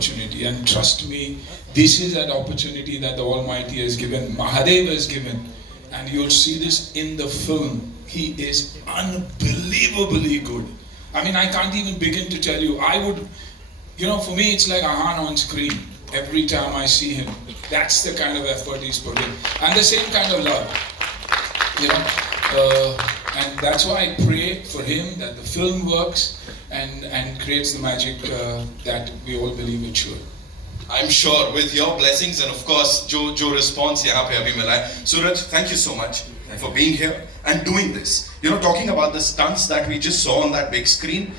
opportunity, and trust me, this is an opportunity that the Almighty has given, Mahadev has given, and you'll see this in the film. He is unbelievably good. I mean, I can't even begin to tell you. I would, for me, it's like Ahan on screen every time I see him. That's the kind of effort he's putting, and the same kind of love, and that's why I pray for him that the film works and creates the magic that we all believe it should. I'm sure with your blessings and of course जो response यहाँ पे अभी मिला है. Suraj, thank you so much for being here and doing this. Talking about the stunts that we just saw on that big screen.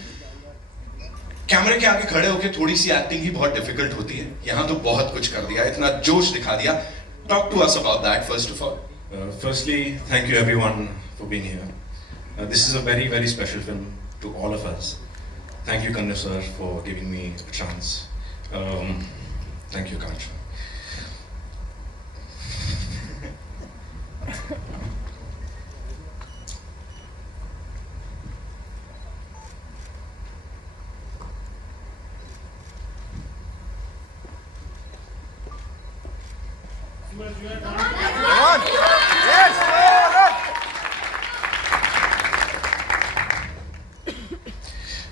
कैमरे के आगे खड़े होके थोड़ी सी एक्टिंग ही बहुत डिफिकल्ट होती है. यहाँ तो बहुत कुछ कर दिया, इतना जोश दिखा दिया. Talk to us about that first of all. Firstly, thank you everyone for being here. This is a very, very special film to all of us. Thank you, Kannu sir, for giving me a chance. Thank you, Kanch.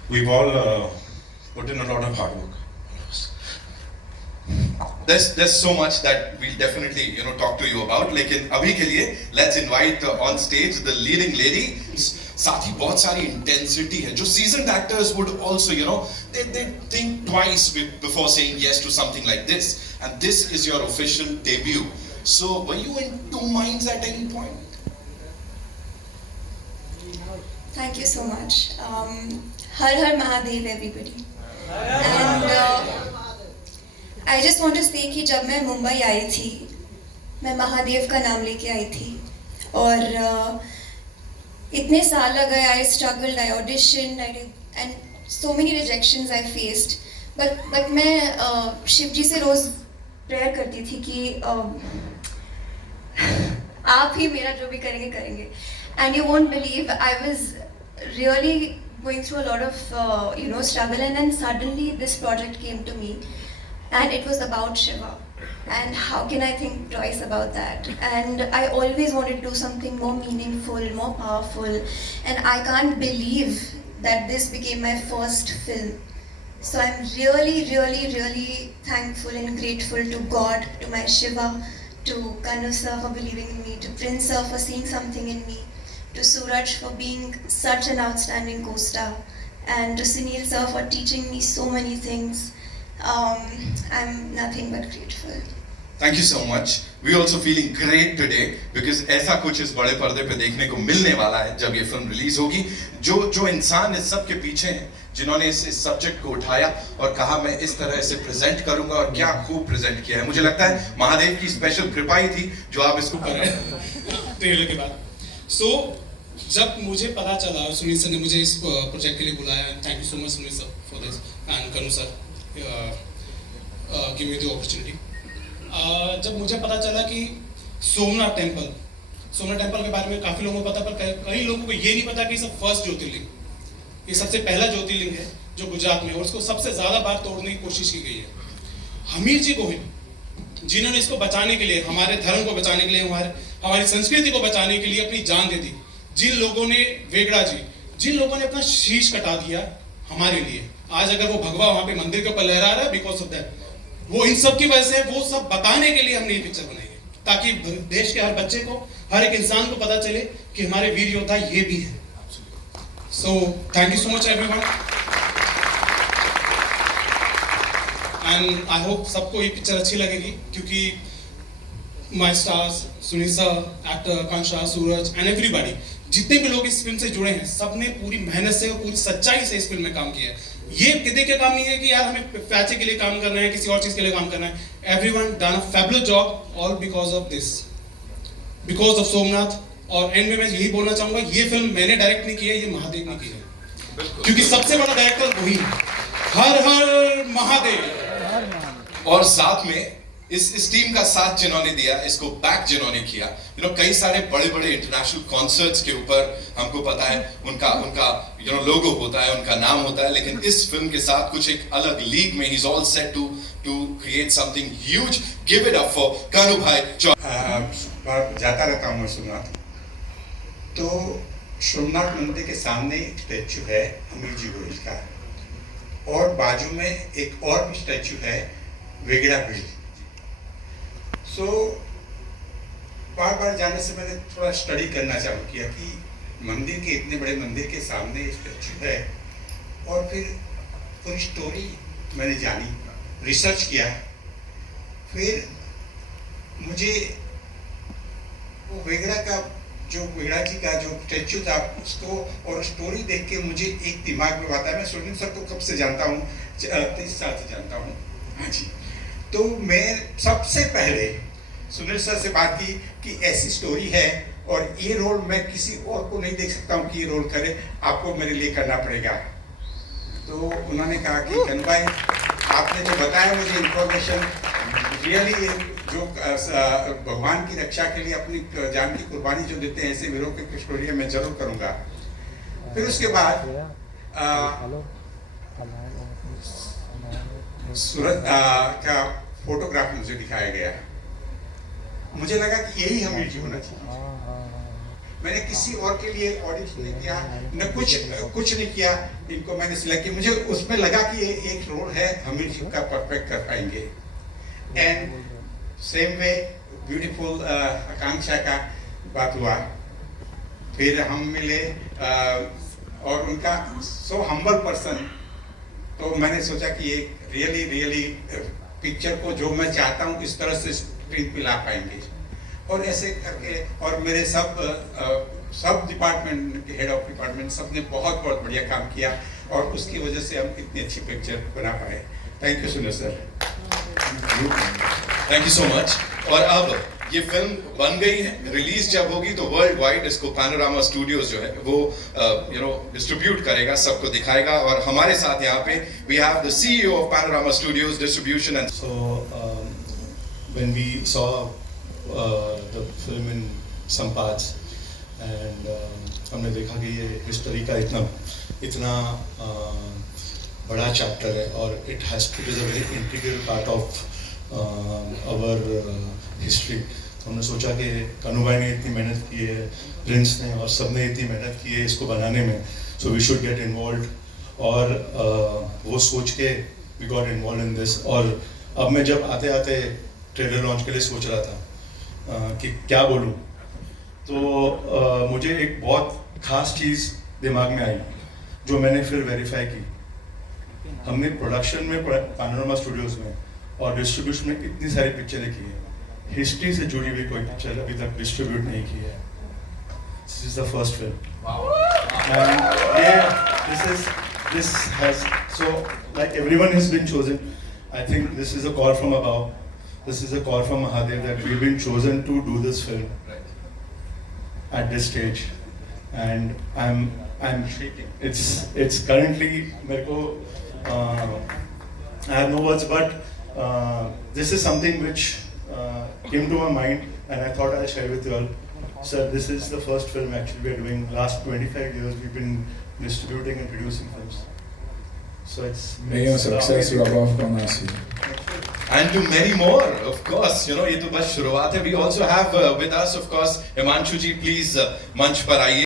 We've all put in a lot of hard work. There's so much that we'll definitely talk to you about. लेकिन अभी के लिए let's invite on stage the leading lady. साथ ही बहुत सारी intensity है जो seasoned actors would also they think twice before saying yes to something like this. And this is your official debut. So were you in two minds at any point? Thank you so much. Har Har Mahadev, everybody. And I just want to say कि जब मैं मुंबई आई थी, मैं महादेव का नाम लेके आई थी और इतने साल लग गए. I struggled, I auditioned, and so many rejections I faced. But मैं शिव जी से रोज प्रेयर करती थी कि आप ही मेरा जो भी करेंगे करेंगे. And you won't believe, I was really going through a lot of struggle, and then suddenly this project came to me. And it was about Shiva. And how can I think twice about that? And I always wanted to do something more meaningful, more powerful. And I can't believe that this became my first film. So I'm really, really, really thankful and grateful to God, to my Shiva, to Kannu sir for believing in me, to Prince sir for seeing something in me, to Suraj for being such an outstanding co-star, and to Sunil sir for teaching me so many things. I'm nothing but grateful. Thank you so much. We also feeling great today because ऐसा कुछ इस बड़े पर्दे पे देखने को मिलने वाला है जब ये फिल्म रिलीज होगी. जो इंसान इस सब के पीछे हैं, जिन्होंने इस सब्जेक्ट को उठाया और कहा मैं इस तरह से प्रेजेंट करूंगा, और क्या खूब प्रेजेंट किया है. मुझे लगता है महादेव की स्पेशल कृपा ही थी जो आप इसको कर रहे हैं ट्रेलर के बाद. So जब मुझे पता चला, सुनील सर ने मुझे इस प्रोजेक्ट के लिए बुलाया. Thank you so much Sunil sir for this and Kannu sir give me the opportunity. जब मुझे पता चला कि सोमनाथ टेम्पल के बारे में काफी लोगों को पता, पर कई लोगों को ये नहीं पता कि सब फर्स्ट ज्योतिर्लिंग, ये सबसे पहला ज्योतिर्लिंग है जो गुजरात में, और उसको सबसे ज्यादा बार तोड़ने की कोशिश की गई है. हमीर जी गोहिल, जिन्होंने इसको बचाने के लिए, हमारे धर्म को बचाने के लिए, हमारी संस्कृति को बचाने के लिए अपनी जान दे दी. जिन लोगों ने, वेगड़ा जी, जिन लोगों ने अपना शीश कटा दिया हमारे लिए, आज अगर वो भगवा वहां पे मंदिर के ऊपर लहरा रहा है, बिकॉज ऑफ दैट, वो इन सब की वजह से, वो सब बताने के लिए हमने ये पिक्चर बनाई है, ताकि देश के हर बच्चे को, हर एक इंसान को पता चले कि हमारे वीर योद्धा ये भी हैं. So thank you so much everyone, and I hope सबको ये पिक्चर अच्छी लगेगी, क्योंकि my stars, Sunil sir, actor Kansha, Suraj and everybody, जितने भी लोग इस फिल्म से जुड़े हैं, सबने पूरी मेहनत से और पूरी सच्चाई से इस फिल्म में काम किया है. ये किसी के काम नहीं है कि यार हमें पैसे के लिए काम करना है, किसी और चीज के लिए काम करना है. Everyone done a fabulous job, all because of this, because of Somnath. और एंड में मैं यही बोलना चाहूंगा, ये फिल्म मैंने डायरेक्ट नहीं की है, ये महादेव ने की है, क्योंकि सबसे बड़ा डायरेक्टर वही है. हर हर महादेव. और साथ में इस टीम का साथ जिन्होंने दिया, इसको बैक जिन्होंने किया, कई सारे बड़े बड़े इंटरनेशनल कॉन्सर्ट्स के ऊपर हमको पता है उनका लोगो होता है, उनका नाम होता है, लेकिन इस फिल्म के साथ कुछ एक अलग लीग में ही is all set to create something huge. Give it up for Kanu भाई. जाता रहता हूँ मैं सोमनाथ, तो सोमनाथ मंदिर के सामने एक स्टैचू है अमीर जी गोयल का, और बाजू में एक और भी स्टैचू है वेगड़ा बिल. सो बार बार जाने से मैंने थोड़ा स्टडी करना चालू किया कि मंदिर के, इतने बड़े मंदिर के सामने स्टैचू है, और फिर पूरी स्टोरी मैंने जानी, रिसर्च किया. फिर मुझे वो वेगड़ा जी का जो स्टैचू था उसको और स्टोरी देख के मुझे एक दिमाग में बात आया. मैं सुनील सर को कब से जानता हूँ, 30 साल से जानता हूँ. हाँ जी. तो मैं सबसे पहले सुनील सर से बात की कि ऐसी स्टोरी है और ये रोल मैं किसी और को नहीं देख सकता हूँ कि ये रोल करे, आपको मेरे लिए करना पड़ेगा. तो उन्होंने कहा कि कन भाई, आपने जो बताया मुझे इंफॉर्मेशन, रियली जो भगवान की रक्षा के लिए अपनी जान की कुर्बानी जो देते हैं, ऐसे वीरों की स्टोरी मैं जरूर करूँगा. फिर उसके बाद सूरत का फोटोग्राफ मुझे दिखाया गया. मुझे लगा कि यही हमीर जी होना चाहिए. मैंने किसी और के लिए ऑडिशन नहीं किया, न कुछ नहीं किया. इनको मैंने सिलेक्ट किया, मुझे उसमें लगा कि ये एक रोल है हमीर जी का, परफेक्ट कर पाएंगे. एंड सेम वे ब्यूटीफुल आकांक्षा का बात हुआ. फिर हम मिले और उनका सो हम्बल पर्सन. तो मैंने सोचा कि ये रियली पिक्चर को जो मैं चाहता हूँ इस तरह से स्क्रीन पे ला पाएंगे. और ऐसे करके, और मेरे सब डिपार्टमेंट के हेड ऑफ डिपार्टमेंट सब ने बहुत बढ़िया काम किया, और उसकी वजह से हम इतनी अच्छी पिक्चर बना पाए. Thank you Sunil sir. Thank you so much. और अब ये फिल्म बन गई है, रिलीज जब होगी तो वर्ल्ड वाइड इसको पैनोरामा स्टूडियोज जो है वो डिस्ट्रीब्यूट करेगा, सबको दिखाएगा. और हमारे साथ यहाँ पे we have the CEO of Panorama Studios distribution. And So when we saw the film in some parts and हमने देखा कि ये हिस्ट्री का इतना बड़ा चैप्टर है, और it has to be a very integral part of our history. तो हमने सोचा कि कन्नू भाई ने इतनी मेहनत की है, प्रिंस ने और सब ने इतनी मेहनत की है इसको बनाने में, so we should get involved. और वो सोच के we got involved in this. और अब मैं जब आते आते ट्रेलर लॉन्च के लिए सोच रहा था कि क्या बोलूँ, तो मुझे एक बहुत ख़ास चीज़ दिमाग में आई जो मैंने फिर वेरीफाई की. हमने प्रोडक्शन में, पैनोरामा स्टूडियोज़ में और डिस्ट्रीब्यूशन में इतनी सारी पिक्चरें की है, हिस्ट्री से जुड़ी हुई कोई पिक्चर अभी तक डिस्ट्रीब्यूट नहीं की है. This is the first film. This has, so like everyone has been chosen. I think this is a call from above. This is a call from Mahadev that we've been chosen to do this film at this stage, and I'm shaking. It's currently मेरे को I have no words, but this is something which came to my mind, and I thought I'll share with you all. Sir, this is the first film actually we are doing. Last 25 years we've been distributing and producing films. So it's May your success rub off on us. And to many more, of course. ये तो बस शुरुआत है. We also have with us, of course, Himanshu ji. Please मंच पर आइए.